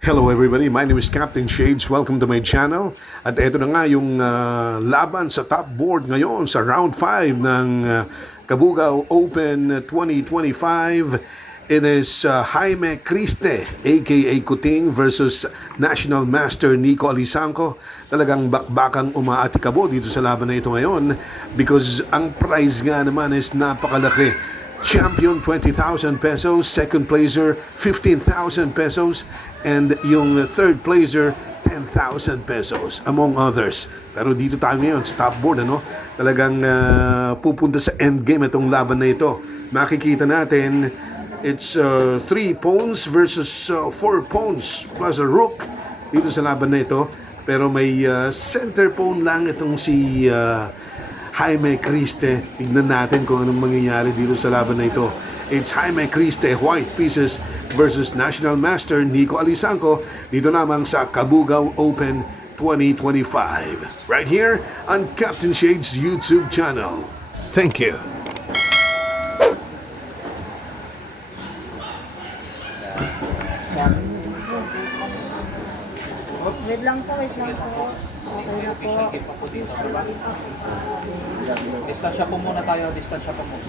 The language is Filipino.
Hello everybody, my name is Captain Shades. Welcome to my channel. At ito na nga yung laban sa top board ngayon sa round 5 ng Cabugao Open 2025. It is Jaime Criste aka Kuting versus National Master Nico Alisanco. Talagang bakbakang umaatikabo dito sa laban na ito ngayon because ang prize nga naman is napakalaki. Champion 20,000 pesos, second placer 15,000 pesos, and yung third placer 10,000 pesos among others. Pero dito tayo ngayon sa top board, ano? Talagang pupunta sa end game itong laban na ito. Makikita natin it's 3 pawns versus 4 pawns plus a rook dito sa laban na ito. Pero may center pawn lang itong si Jaime Criste. Tignan natin kung anong mangyayari dito sa laban na ito. It's Jaime Criste, white pieces versus National Master Nico Alisanco dito namang sa Cabugao Open 2025. Right here on Captain Shades YouTube channel. Thank you. Wait lang po, wait lang po. Okay na po. Distansya po muna tayo, distansya po muna.